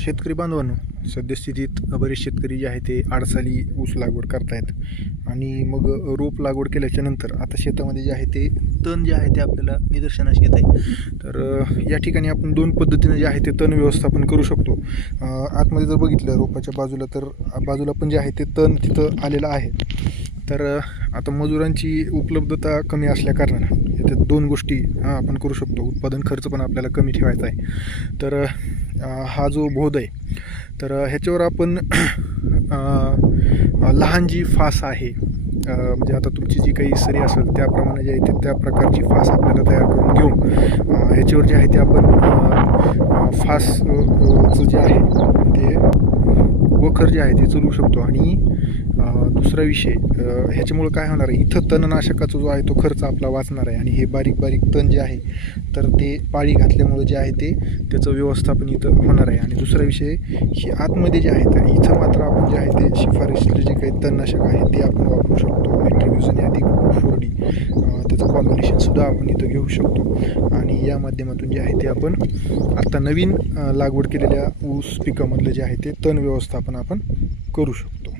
शेतकरी बांधवांनो सद्यस्थितीत बरेच शेतकरी जे आहे ते आडसाली ऊस लागवड करतायत. आणि मग रोप लागवड केल्याच्यानंतर आता शेतामध्ये जे आहे ते तण जे आहे ते आपल्याला निदर्शनास येत आहे तर या ठिकाणी आपण दोन पद्धतीने जे आहे ते तण व्यवस्थापन करू शकतो. आतमध्ये जर बघितलं रोपाच्या बाजूला तर बाजूला पण जे आहे ते तण तिथं आलेलं आहे. तर आता मजुरांची उपलब्धता कमी असल्याकारणानं येथे याच्यात दोन गोष्टी आपण करू शकतो. उत्पादन खर्च पण आपल्याला कमी ठेवायचा आहे. तर हा जो बोध आहे तर ह्याच्यावर आपण लहान जी फास आहे म्हणजे आता तुमची जी काही सरी असेल त्याप्रमाणे जे आहे ते त्या प्रकारची फास आपल्याला तयार करून घेऊन ह्याच्यावर जे आहे ते आपण फासचं फास जे आहे ते वखर जे आहे ते चलवू शकतो. आणि दुसरा विषय ह्याच्यामुळं काय होणार आहे? इथं तणनाशकाचा जो आहे तो खर्च आपला वाचणार आहे आणि हे बारीक बारीक तण जे आहे तर ते पाळी घातल्यामुळं जे आहे ते त्याचं व्यवस्थापन इथं होणार आहे. आणि दुसरा विषय ही आतमध्ये जे आहे तर इथं मात्र आपण जे आहे ते शिफारशीचे जे काही तणनाशक आहे ते आपण वापरू शकतो. मेट्रिब्युझन अधिक फोरडी त्याचं कॉम्बिनेशनसुद्धा आपण इथं घेऊ शकतो. आणि या माध्यमातून जे आहे ते आपण आत्ता नवीन लागवड केलेल्या ऊस पिकामधलं जे आहे ते तण व्यवस्थापन आपण करू शकतो.